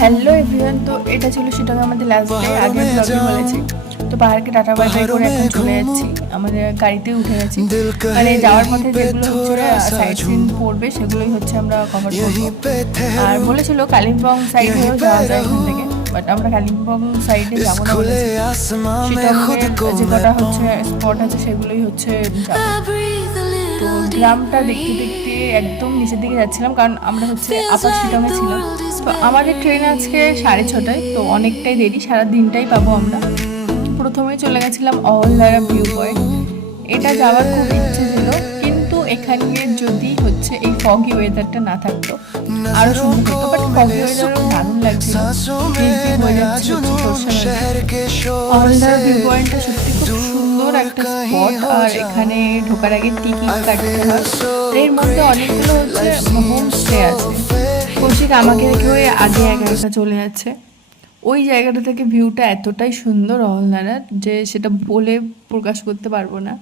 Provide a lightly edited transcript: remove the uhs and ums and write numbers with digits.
Hello everyone, তো এটা ছিল সেটাকে আমাদের লাস্ট ডে। আগের ব্লগে বলেছি তো পাহাড়কে টাটা বাই বাই করে এখন চলে যাচ্ছি, আমাদের গাড়িতে উঠে গেছি। মানে যাওয়ার পথে যেগুলো হচ্ছে সাইড সিন পড়বে সেগুলোই হচ্ছে আমরা কভার করবো। আর বলেছিল কালিম্পং সাইড হয়েও যাওয়া যায় এখান থেকে, বাট আমরা কালিম্পং সাইডে যাবো না বলেছি। শিটংয়ের যে কটা হচ্ছে স্পট আছে সেগুলোই হচ্ছে যাবো। তো গ্রামটা দেখতে দেখতে একদম নিচের দিকে যাচ্ছিলাম, কারণ আমরা হচ্ছে আপার শিটংয়ে ছিলাম। তো আমাদের ট্রেন আজকে 6:30টায়, তো অনেকটাই দেরি, সারা দিনটাই পাবো আমরা। প্রথমে চলে গেছিলাম অহল্যারা ভিউ পয়েন্ট। এটা যাওয়ার খুব ইচ্ছে ছিল, কিন্তু এখানে যদি হচ্ছে এই ফগি ওয়েদারটা না থাকতো আরও সুন্দর হতো। বাট ফগি ওয়েদারও দারুণ লাগছিল, হয়ে যাচ্ছিল অহল্যারা ভিউ পয়েন্টটা সত্যি খুব সুন্দর একটা স্পট। আর এখানে ঢোকার আগে টিকিট কাটতে হয়। এর মধ্যে অনেকগুলো হচ্ছে হোম স্টে আছে। কৌশিক আমাকে রেখে হয়ে আগে একা চলে যাচ্ছে। ওই জায়গাটা থেকে ভিউটা এতটাই সুন্দর অহল্যারার যে সেটা বলে প্রকাশ করতে পারবো না।